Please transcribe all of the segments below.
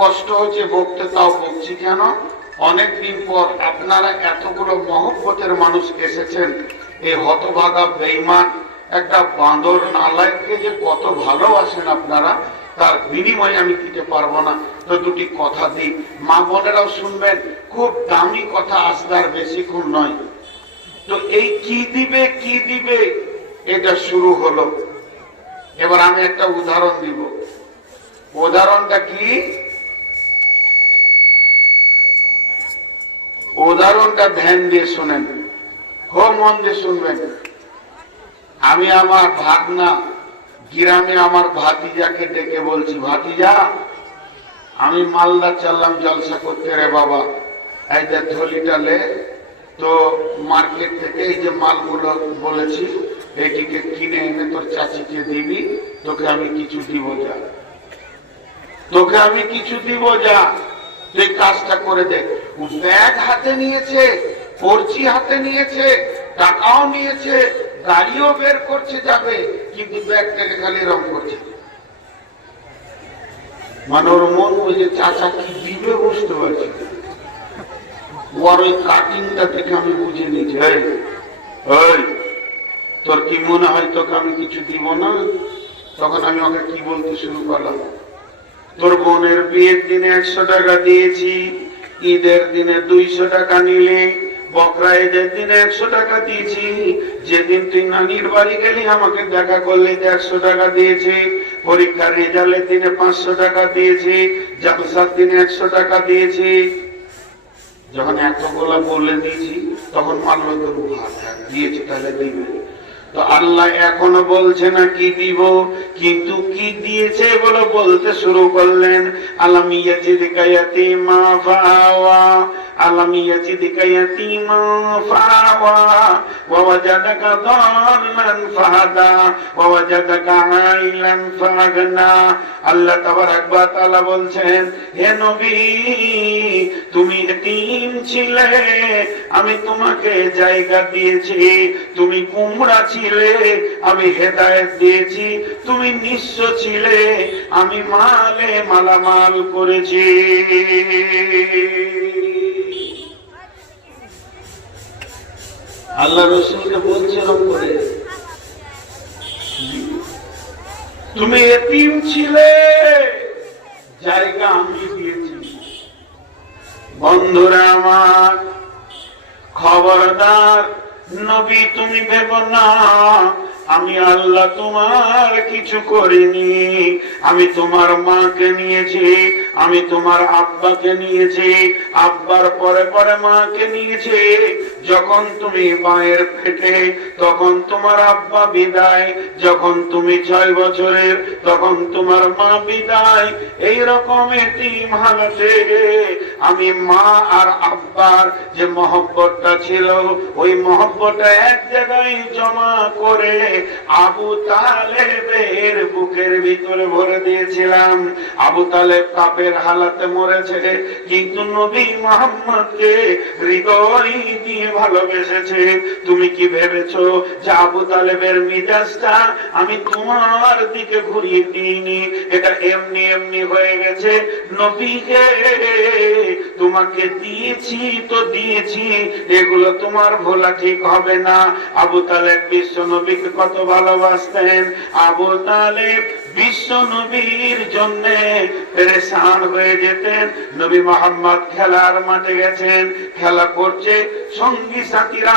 কষ্ট হচ্ছে বকতে, তাও বকছি কেন, অনেকদিন পর আপনারা এতগুলো মহব্বতের মানুষ এসেছেন, এই হতভাগা বেঈমান একটা বাঁদর নালায়ককে যে কত ভালোবাসেন আপনারা, তার বিনিময়ে আমি দিতে পারবো না। তো দুটি কথা দিই, মা বোনেরাও শুনবেন, খুব দামি কথা, আসদার বেশিক্ষণ নয়। তো এই কি দিবে কি দিবে এটা শুরু হলো। এবার আমি একটা উদাহরণ দিব। উদাহরণটা কি? উদাহরণটা ধ্যান দিয়ে শুনেন, খুব মন দিয়ে শুনবেন। আমি আমার ভাগনা গ্রামে আমার ভাতিজাকে ডেকে বলছি, ভাতিজা আমি মালদা চললাম জলসা করতে রে বাবা, এই যে থলিটালে তো মার্কেট থেকে এই যে মালগুলো বলেছি এটিকে কিনে এনে তোর চাচিকে দিবি, তোকে আমি কিছু দিব যা, তোকে আমি কিছু দিব যা, তুই কাজটা করে দে। ব্যাগ হাতে নিয়েছে, পর্চি হাতে নিয়েছে, টাকাও নিয়েছে, গাড়িও বের করছে যাবে, কিন্তু ব্যাগটাকে খালি রং করছে। মানে ওর মন ওই যে চাচা কি দিবে বুঝতে পারছি, ওর ওই কাটিংটা থেকে আমি বুঝে নিয়েছি। তোর কি মনে হয় তোকে আমি কিছু দিব না? তখন আমি ওকে কি বলতে শুরু করলাম, তোর বোনের বিয়ের দিনে 100 টাকা দিয়েছি, ঈদের দিনে 200 টাকা নিলে, বকরা ঈদের দিনে 100 টাকা দিয়েছি, যেদিন তুই নানির বাড়ি গেলি আমাকে দেখা করলি 100 টাকা দিয়েছি, পরীক্ষার রেজাল্টের দিনে 500 টাকা দিয়েছি, জালসার দিনে 100 টাকা দিয়েছি। যখন এতগুলা বলে দিয়েছি তখন মানলো তোর দিয়েছি, তাহলে দিবে। তো আল্লাহ এখনো বলছে না কি দিব, কিন্তু কি দিয়েছে বলে বলতে শুরু করলেন। আলাম ইয়াজিদকা ইয়াতীমা ফাআওয়া, আলাম ইয়াজিদকা ইয়াতীমা ফাআওয়া, ওয়া ওয়াজাদাকা দাল্লান ফাহাদা, ওয়া ওয়াজাদাকা আইলান ফাগনা। আল্লাহ তাবারক ওয়া তাআলা বলছেন, হে নবী তুমি এতিম ছিলে, আমি তোমাকে জায়গা দিয়েছি, তুমি গুমরা ছিলে, আমি হেদায়েত দিয়েছি, তুমি নিঃস্ব ছিলে, আমি মালে মালামাল করেছি। আল্লাহ রাসূলকে বলছে এরকম করে, তুমি এতিম ছিলে, জায়গা আমি দিয়েছি। বন্ধুরা আমার, খবরদার নবী তুমি ভেবো না আমি আল্লাহ তোমার কিছু করিনি। আমি তোমার মাকে নিয়েছি, আমি তোমার আব্বাকে নিয়েছি, আব্বার পরে পরে মাকে নিয়েছি। যখন তুমি মায়ের পেটে তখন তোমার আব্বা বিদায়, যখন তুমি 6 বছরের তখন তোমার মা বিদায়। এই রকম এতিম হালতে আমি মা আর আব্বার যে মহব্বতটা ছিল, ওই মহব্বতটা এক জায়গায় জমা করে আবু তালেবের বুকের ভিতরে ভরে দিয়েছিলাম। আবু তালেব কাপের হালাতে মরেছে, কিন্তু নবী মুহাম্মদকে হৃদয় দিয়ে ভালোবেসেছে। তুমি কি ভেবেছো যে আবু তালেবের মিজাজটা আমি তোমার দিকে ঘুরিয়ে দিইনি? এটা এমনি এমনি হয়ে গেছে। নবীকে তোমাকে দিয়েছি তো দিয়েছি, এগুলো তোমার ভোলা ঠিক হবে না। আবু তালেব বিশ্ব নবীকে কত ভালোবাসতেন। আবু তালেব বিশ্ব নবীর জন্য পেরেশান হয়ে যেতেন। নবী মুহাম্মদ খেলার মাঠে গেছেন, খেলা করছে, সঙ্গী সাথীরা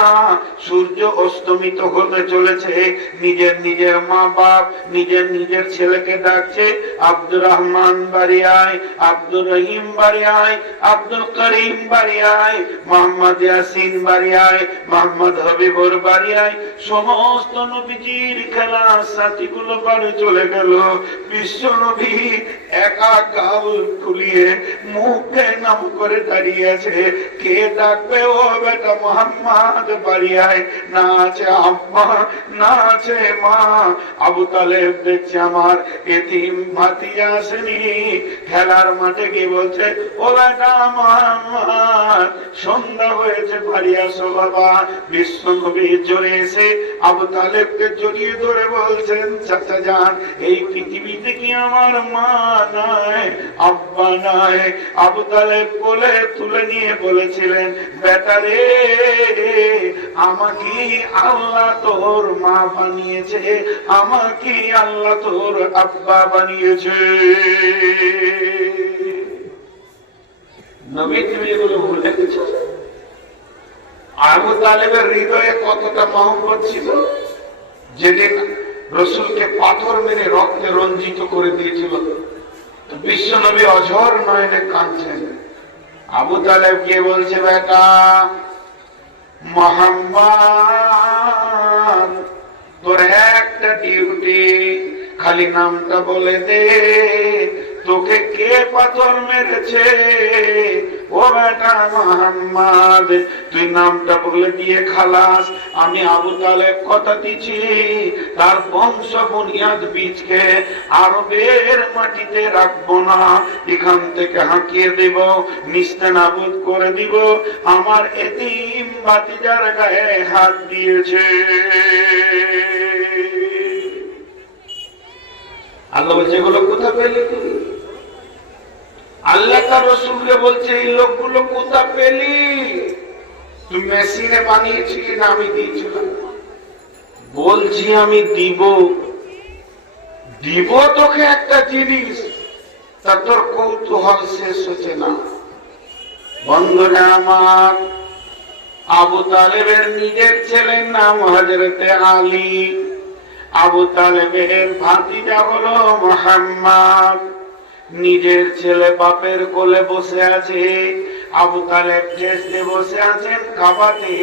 সূর্য অস্তমিত হতে চলেছে, নিজের নিজের মা বাপ নিজের নিজের ছেলেকে ডাকছে, আব্দুর রহমান বাড়ি আয়, আব্দুর রহিম বাড়ি আয়, আব্দুল করিম বাড়ি আয়, মোহাম্মদ ইয়াসিন বাড়ি আয়, মোহাম্মদ হাবিবুর বাড়ি আয়। সমস্ত নবীজির খেলা সাথীগুলো বাড়ি চলে গেল। বিশ্ব নবী একা গাল খুলিয়ে মুখে নাম করে দাঁড়িয়ে আছে। কে ডাকবে? ও বেটা মোহাম্মদ বাড়ি আয়। না আছে আব্বা, না আছে মা। আবু তালেব দেখছে আমার এতিম ভাতিজা আসেনি। খেলার মাঠে গিয়ে বলছে, ও বেটা মোহাম্মদ, সন্ধ্যা হয়েছে, বাড়ি আসো বাবা। বিশ্ব নবী জোরে এসে আবু তালেবকে জড়িয়ে ধরে বলছেন, চাচা যান, এই পৃথিবীতে কি আমার মা নাই, আব্বা নাই? আবু তালেব কোলে তুলে নিয়ে বলেছিলেন, বেটা রে, আমাকে আল্লাহ তোর মা বানিয়েছে, আমাকে আল্লাহ তোর আব্বা বানিয়েছে। নবী তুমি এগুলো ভুলে গেছ? আবু তালেবের হৃদয়ে কতটা মহব্বত ছিল, যেদিন রসুলকে পাথর মেরে রক্তে রঞ্জিত করে দিয়েছিল, বিশ্ব নবী অঝর নয়নে কাঁদছেন। আবু তালেব কে বলছে, বেটা মুহাম্মদ, তোর একটা ডিউটি, খালি নামটা বলে দে, তোকে কে পাথর মেরেছে? ও বেটা মুহাম্মদ, তুই নামটা বলে দিয়ে খালাস। আমি আবু তালেব কথা দিচ্ছি, তার বংশ বুনিয়াদ বীজকে আরবের মাটিতে রাখবো না, এখান থেকে হাঁকিয়ে দেব, নিস্তেনাবুদ করে দিব। আমার এতিম ভাতিজার গায়ে হাত দিয়েছে। আল্লাহ বলছে, এগুলো কোথা পেলি তুই? আল্লাহ তার রসুলকে বলছে, এই লোকগুলো কোথা পেলি? তুই মেশিনে বানিয়েছিলি না আমি দিয়েছিলাম? বলছি আমি দিব, দিব তোকে একটা জিনিস, তা তোর কৌতূহল শেষ হচ্ছে না। বন্ধুরা আমার, আবু তালেবের নিজের ছেলের নাম হযরতে আলী, আবু তালেবের ভাতিজা হলো মুহাম্মদ। নিজের ছেলে বাপের কোলে বসে আছে, আবু তালেব চেষ্টা বসে আছেন কাবাতে।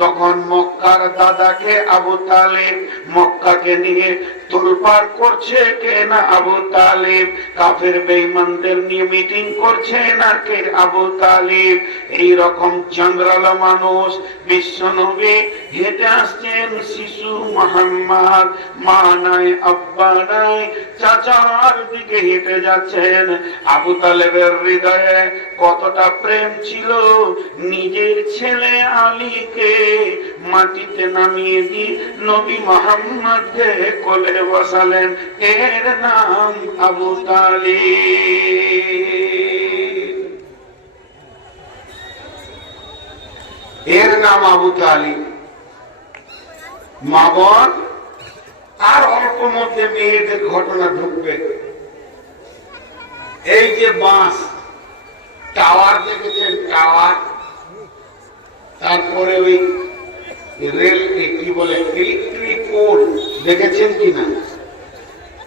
তখন মক্কার দাদাকে আবু তালেব মক্কাকে নিয়ে তোলপাড় করছে কে না আবু তালেব, কাফের বেঈমানদের নিয়ে মিটিং করছে না কে? আবু তালেব। এই রকম চন্দ্রালা মানুষ বিশ্ব নবী হেঁটে আসছেন, শিশু মুহাম্মদ, মা নাই আব্বা নাই, চাচার দিকে হেঁটে যাচ্ছেন। আবু তালেবের হৃদয়ে কতটা প্রেম ছিল, নিজের ছেলে আলীকে মাটিতে নামিয়ে দিয়ে নবী মুহাম্মদকে কোলে বসালেন। এর নাম আবু তালিব, এর নাম আবু তালিব। মা বোন, আর অল্প মধ্যে মেয়েদের ঘটনা ঢুকবে। এই যে বাঁশ টাওয়ার দেখেছেন, টাওয়ার, তারপরে ওই রেল কি বলে ইলেকট্রিক পোল দেখেছেন কিনা?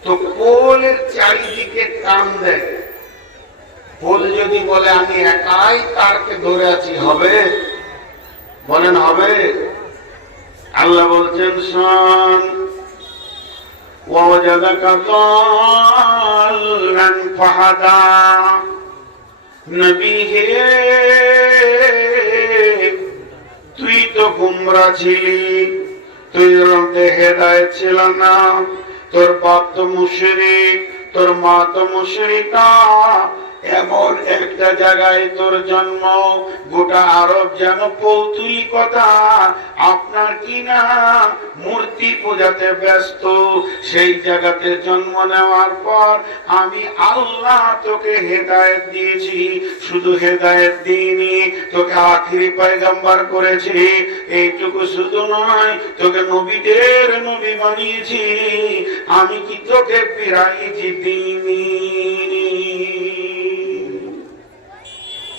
তো পোলের চারিদিকে টান দেয়। পোল যদি বলে আমি একাই তারকে ধরে আছি, হবে? বলেন হবে? আল্লাহ বলছেন, শোন, ওয়াজাদাকা দাল্লান ফাহাদা, নবী হে, তুই তো গুমরা ছিলি, তুই হেদায়েত ছিল না, তোর বাপ তো মুশরিক, তোর মা তো মুশরিকা। এমন একটা জায়গায় তোর জন্ম, গোটা আরব যেন কৌতূহলিকতা, আপনার কি না মূর্তি পূজাতে ব্যস্ত। সেই জায়গাতে জন্ম নেওয়ার পর আমি আল্লাহ তোকে হেদায়েত দিয়েছি, শুধু হেদায়েত দিইনি, তোকে আখিরি পয়গম্বর করেছি। এইটুকু শুধু নয়, তোকে নবীদের নবী বানিয়েছি। আমি কি তোকে ফিরাইছি দিইনি?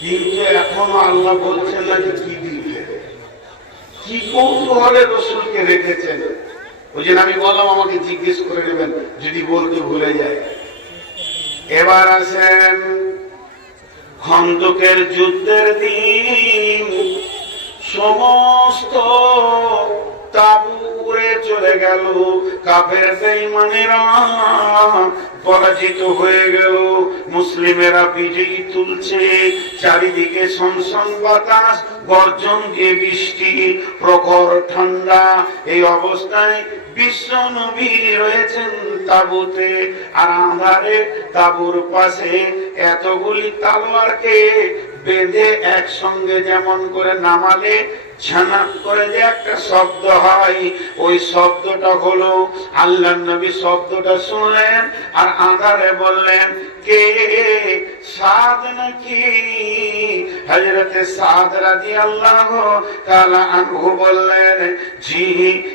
কিন্তু এখনো আল্লাহ বলছেন না যে কি দিবে, কি কৌতূহলে রসুলকে রেখেছেন। ওই জন্য আমি বললাম আমাকে জিজ্ঞেস করে নেবেন যদি বলতে ভুলে যায়। এবার আসেন খন্দকের যুদ্ধের দিন, সমস্ত তাবু উড়ে চলে গেল, কাফের বেঈমানেরা পরাজিত হয়ে গেল, মুসলিমেরা বিজয়ী তুলছে, চারিদিকে সনসন বাতাস, গর্জন দিয়ে বৃষ্টি, প্রখর ঠান্ডা। এই অবস্থায় বিশ্ব নবী রয়েছেন তাবুতে, আর আঁধারে তাবুর পাশে এতগুলি তালোয়ারকে বেঁধে একসঙ্গে যেমন করে নামালে ঝানাক করে যে একটা শব্দ হয়, ওই শব্দটা হলো আল্লাহর নবী শব্দটা শুনলেন আর আঁধারে বললেন, কে সাদ নাকি? হযরতে সাদ রাদিয়াল্লাহু তাআলা আনহু বললেন, জি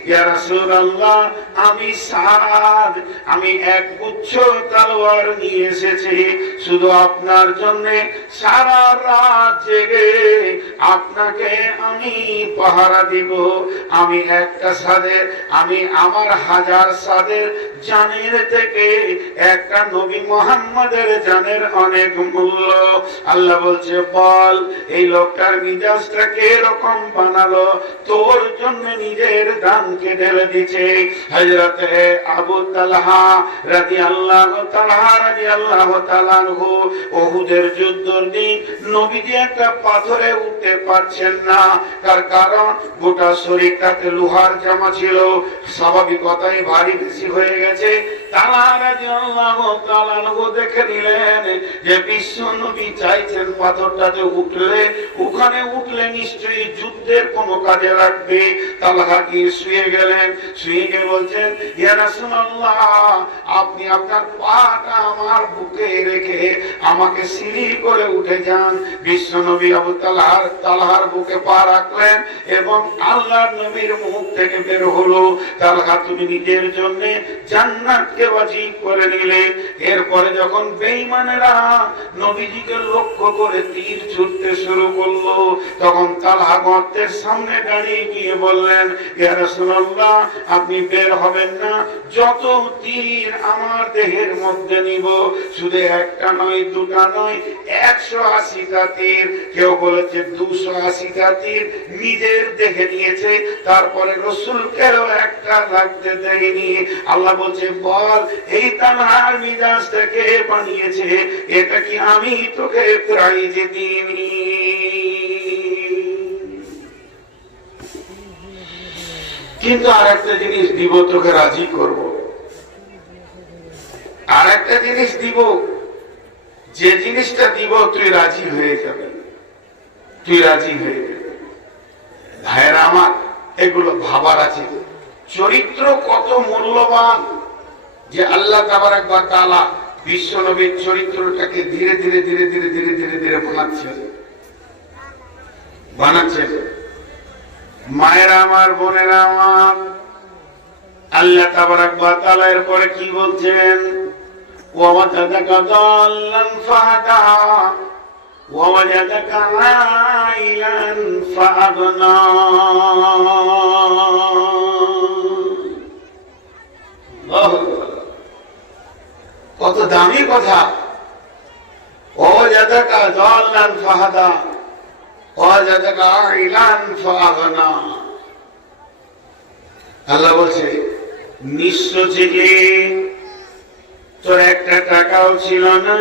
ইয়া রাসূলুল্লাহ, আমি সাদ, আমি এক গুচ্ছ তলোয়ার নিয়ে এসেছি শুধু আপনার জন্য। সারা রাত জেগে আপনাকে আমি পাহারা দিব। আমি একটা সাদের, আমি আমার হাজার সাদের জানের থেকে একটা নবী মুহাম্মাদের জানের অনেক মূল্য। আল্লাহ বলছে, বল এই লোকটার মিজাজটা কে রকম বানালো, তোর জন্য নিজের দানকে ঢেলে দিচ্ছে। হযরতে আবু তালহা রাদিয়াল্লাহু তাআলা আনহু উহুদের যুদ্ধের দিন নবীজি একটা পাথরে উঠতে পারছেন না, তার কারণ গোটা শরীরটাতে লোহার জামা ছিল, স্বাভাবিকতাই ভারী বেশি হয়ে গেছে। তালহা রাদিয়াল্লাহু তাআলা আনহু দেখে নিলেন যে বিশ্ব নবী চাইছেন পাথরটাতে উঠলে, ওখানে উঠলে নিশ্চয়ই যুদ্ধের কোনো কাজে লাগবে। তালহা গিয়ে শুয়ে গেলেন, শুয়ে গিয়ে বলছেন, ইয়া রাসূলুল্লাহ, আপনি আপনার পাটা আমার বুকে রেখে আমাকে সিঁড়ি করে উঠে যান। বিশ্ব নবী আবু তালহার বুকে পা রাখলেন এবং আল্লাহর নবীর মুখ থেকে বের হলো, তালহা তুমি নিজের জন্য জান্নাতকে ওয়াজিব করে নিলে। এরপরে যখন বেঈমানেরা নবীজিকে লক্ষ্য করে তীর ছুটতে শুরু করলো, তখন তালহা গর্তের সামনে দাঁড়িয়ে গিয়ে বললেন, ইয়া রাসূলুল্লাহ, আপনি বের হবেন না, যত তীর আমার দেহের মধ্যে নিব, শুধু একটা নয়, দুটা নয়, 180টা তীর, কেউ বলেছে 280টা তীর নিজের দেখে নিয়েছে, তারপরে রাসূলকেও একটা লাগতে দেয়নি। আল্লাহ বলছে, বল এই তালহার মিজাজটা কে বানিয়েছে? এটা কি আমি তোকে প্রাইজ দিইনি? কিন্তু আর একটা জিনিস দিব, তোকে রাজি করব। আর একটা জিনিস দিব, যে জিনিসটা দিব তুই রাজি হয়ে যাবে, তুই রাজি হয়ে যাবে। ভাইয়েরা আমার, এগুলো ভাবার আছে। চরিত্র কত মূল্যবান যে আল্লাহ তাবারাক ওয়া তাআলা বিশ্ব নবীর চরিত্রটাকে ধীরে ধীরে ধীরে ধীরে ধীরে ধীরে ধীরে বানাচ্ছেন। মায়েরা আমার, বোনেরা আমার, আল্লাহ তাবারাক ওয়া তাআলা এরপরে কি বলছেন? ওয়াজাদাকা দাল্লান ফাহাদা ওয়াজাদাকা আইলান ফাআগনা। কত দামি কথা! ওয়াজাদাকা দাল্লান ফাহাদা ওয়াজাদাকা আইলান ফাআগনা। আল্লাহ বলছে, নিঃস্ব থেকে তোর একটা টাকাও ছিল না,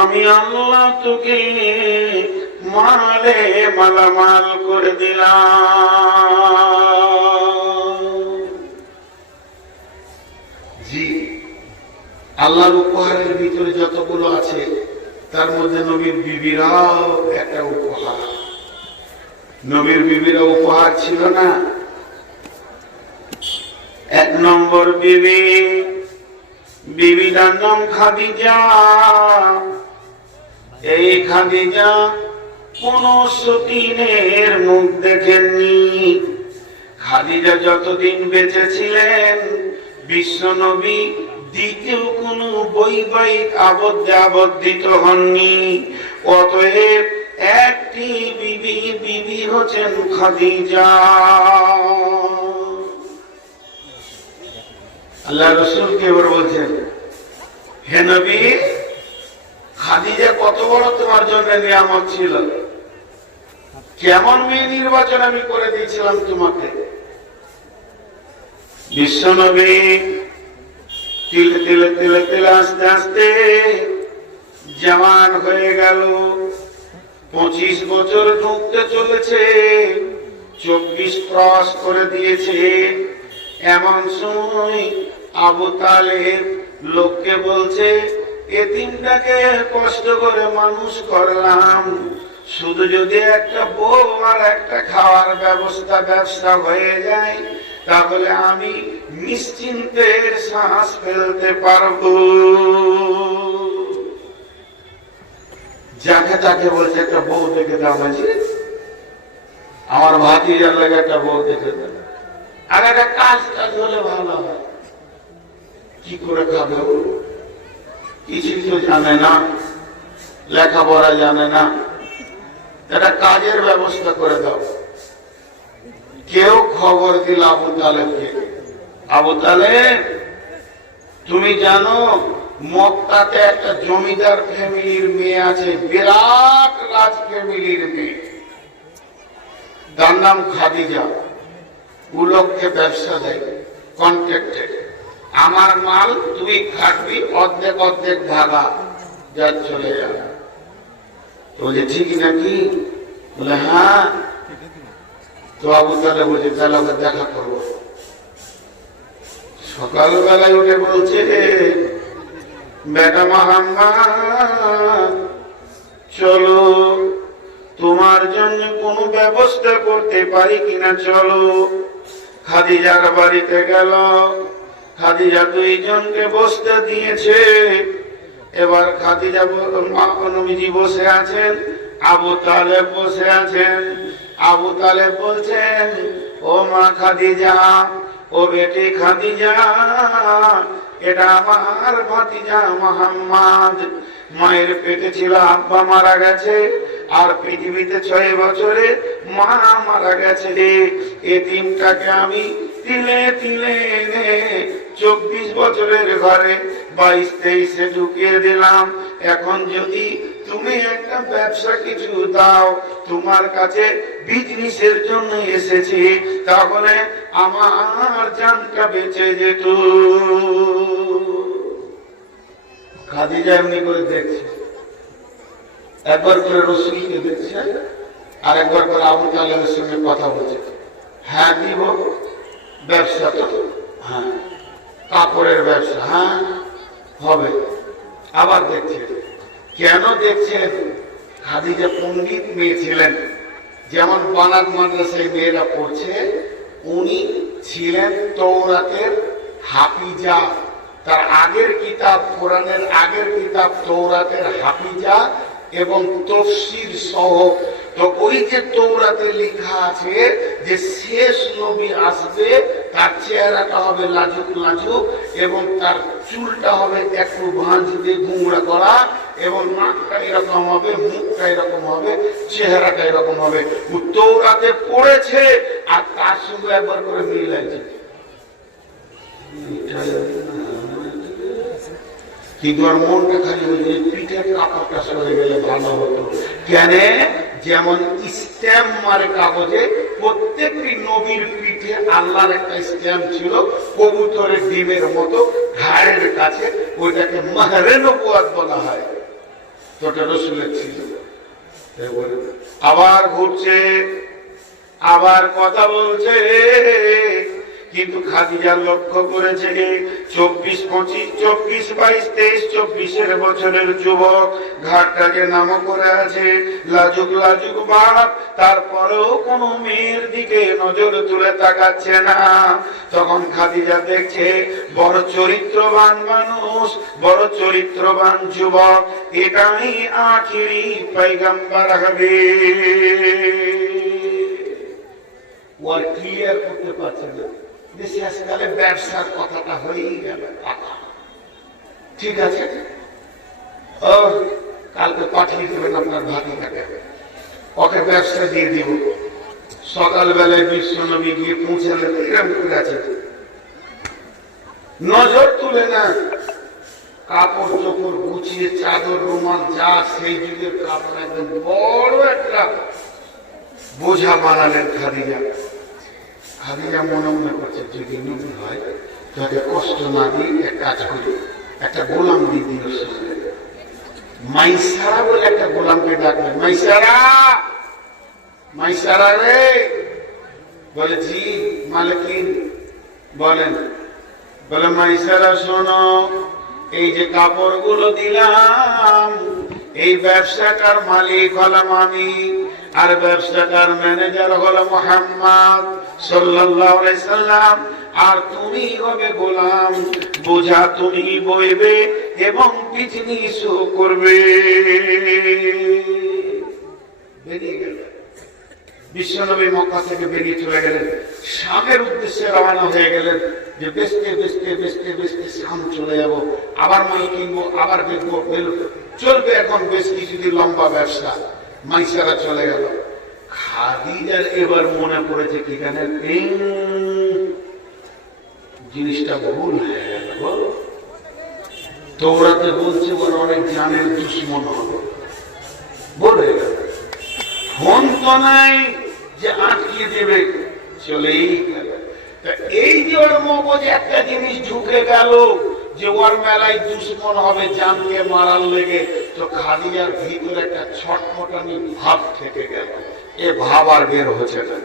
আমি আল্লাহ তোকে মালে মালামাল করে দিলাম। জি, আল্লাহর উপহারের ভিতরে যতগুলো আছে তার মধ্যে নবীর বিবিরাও একটা উপহার। নবীর বিবিরা উপহার ছিল না? এক নম্বর বিবিটার নাম খাদিজা। এই খাদিজা কোন সতীনের মুখ দেখেননি। খাদিজা যতদিন বেঁচে ছিলেন বিশ্ব নবী দ্বিতীয় কোন বৈবাহিক আবদ্ধে আবদ্ধিত হননি। অতএব একটি বিবি হচ্ছেন খাদিজা। আল্লাহ রাসূলকে এবার বলছেন, হে নবী, খাদিজা কত বড় তোমার জন্য নিয়ামত ছিল। কেমন মেয়ে নির্বাচন আমি করে দিয়েছিলাম তোমাকে। বিশ্বনবী তিলে তিলে তিলে তিলে আস্তে আস্তে জওয়ান হয়ে গেল। 25 বছর ঢুকতে চলেছে, 24 ক্রস করে দিয়েছে। এমন সময় আবু তালেব লোককে বলছে, এতিমটাকে কষ্ট করে মানুষ করলাম, শুধু যদি একটা বউ আর একটা খাওয়ার ব্যবস্থা হয়ে যায়, তাহলে আমি নিশ্চিন্তের শ্বাস ফেলতে পারবো। যাকে তাকে বলছে একটা বউ দেখে দাও, আমার ভাতিজার লাগে একটা বউ দেখে দাও, আর একটা কাজ হলে ভালো হয়। কি করে খাবে? কিছুই তো জানে না, লেখাপড়া জানে না, একটা কাজের ব্যবস্থা করে দাও। কেউ খবর দিল আবু তালেবকে, আবু তালেব তুমি জানো মক্কাতে একটা জমিদার ফ্যামিলির মেয়ে আছে, বিরাট রাজ ফ্যামিলির মেয়ে, তার নাম খাদিজা। ও লোককে ব্যবসা দেয় কন্ট্রাক্টে, আমার মাল তুই খাটবি, অর্ধেক অর্ধেক ভাগা, যা চলে যাবে। বলছে ঠিক নাকি? বলে হ্যাঁ। তো আবু তালেব বলছে তাহলে ওকে দেখা করবো। সকালবেলায় উঠে বলছে, বেটা মুহাম্মদ চলো, তোমার জন্য কোনো ব্যবস্থা করতে পারি কিনা চলো। খাদিজার বাড়িতে গেল, খাদিজা 2 জনকে বসতে দিয়েছে। এবার খাদিজা নবীজি বসে আছেন, আবু তালেব বসে আছেন। আবু তালেব বলছেন, ও মা খাদিজা, ও বেটি খাদিজা, এটা আমার ভাতিজা মুহাম্মদ। মায়ের পেটে ছিল, আব্বা মারা গেছে, আর পৃথিবীতে 6 বছরে মা মারা গেছে। এতিমটাকে আমি তিলে তিলে এনে 24 বছরের ঘরে 22-23-এ ঢুকিয়ে দিলাম। এখন যদি তুমি একটা ব্যবসা কিছু দাও, তোমার কাছে বিজনেসের জন্য এসেছি, তাহলে আমার জানটা বেঁচে যেত। খাদিজা এমনি করে দেখছে, একবার করে রসুলকে দেখছে, আর একবার করে আবু তালেবের সঙ্গে কথা বলছে। হ্যাঁ দিব, ব্যবসা তো হ্যাঁ, কাপড়ের ব্যবসা হ্যাঁ হবে। আবার দেখছে, কেন দেখছেন? খাদিজা পণ্ডিত মেয়ে ছিলেন, যেমন বানাত মাদ্রাসায় মেয়েরা পড়ছে, উনি ছিলেন তৌরাতের হাফিজা। তার আগের কিতাব, কোরআনের আগের কিতাব তৌরাতের হাফিজা এবং তাফসীর সহ। তো ওই যে তৌরাতে লেখা আছে যে শেষ নবী আসবে, তার চেহারাটা হবে লাজুক লাজুক, এবং তার চুলটা হবে একটু ভাঁজ দিয়ে ঘুমড়া করা, এবং নাকটা এরকম হবে, মুখটা এরকম হবে, চেহারাটা এরকম হবে। ও তৌরাতে পড়েছে, আর তার সঙ্গে একবার করে মিল আছে। কিন্তু আর মনটা খালি ওই পিঠের কাপড়টা সরে গেলে ভালো হতো। কেন? যেমন স্ট্যাম্প মারে কাগজে, প্রত্যেকটি নবীর পিঠে আল্লাহর একটা স্ট্যাম্প ছিল, কবুতরের ডিমের মতো ঘাড়ের কাছে, ওইটাকে মাহরে নবুয়াত বলা হয়। তো ওটা রাসূলের ছিল। আবার ঘুরছে, আবার কথা বলছে, কিন্তু খাদিজা লক্ষ্য করেছে 24, 25, 24, 22, 23, 24 বছরের যুবক, ঘাটটাকে নাম করে আছে, লাজুক লাজুক বাপ, তারপরেও কোনো মেয়ের দিকে নজর তুলে তাকাচ্ছে না। তখন খাদিজা দেখছে বড় চরিত্রবান মানুষ, বড় চরিত্রবান যুবক, এটাই আখিরি পয়গম্বর হবে। ওর ক্লিয়ার করতে পারছে না, শেষকালে ব্যবসার কথাটা হয়েই গেল। ঠিক আছে, ও কালকে পাঠিয়ে দেবেন আপনার ভাতিটাকে, ওকে ব্যবসা দিয়ে দিব। সকালবেলায় বিশ্বনবী গিয়ে পৌঁছালে এরকম করে আছে, নজর তুলে না, কাপড় চোপড় গুছিয়ে, চাদর রুমাল যা সেই যুগের কাপড়, একদম বড় একটা বোঝা বানালেন খাদিজা। খাদিজা মনে মনে করছে যদি নবী হয় তাকে কষ্ট না দিয়ে এক কাজ করি, একটা গোলাম দিয়ে দিও। মাইসারা বলে একটা গোলামকে ডাকলেন, মাইসারা, মাইসারা রে। বলে জি মালিকিন বলেন। বলে মাইসারা শোনো, এই যে কাপড়গুলো দিলাম, এই ব্যবসাটার মালিক হলাম আমি, আর ব্যবসাটার ম্যানেজার হলো মুহাম্মদ সাল্লাল্লাহু আলাইহি সাল্লাম, আর তুমি হবে গোলাম। বোঝা তুমি বইবে এবং পিছনি শো করবে। বেরিয়ে গেল। বিশ্বনবী মক্কা থেকে বেরিয়ে চলে গেলেন, শামের উদ্দেশ্যে রওনা হয়ে গেলেন যে বেচতে বেচতে বেচতে বেচতে শাম চলে যাব, আবার মাল কিনবো, আবার দেখবো, চলবে এখন বেশ কিছুদিন লম্বা ব্যবসা। মাইসারা চলে গেল। খাদিজার এবার মনে পড়েছে কি কেন জিনিসটা ভুল হয়ে গেল। তওরাতে বলছে বলে অনেক জানের দুশ্মন হবে, ভুল হয়ে গেল। ফোন তো নাই যে আটকিয়ে দেবে, চলেই গেল। এই যে ওর মগজে একটা জিনিস ঢুকে গেল যে ওর মেলায় দুশ্মন হবে, জানকে মারার লেগে, তো খাদিজার ভিতরে একটা ছটফটানি ভাব থেকে গেল। এ ভাব আর বের হচ্ছে না।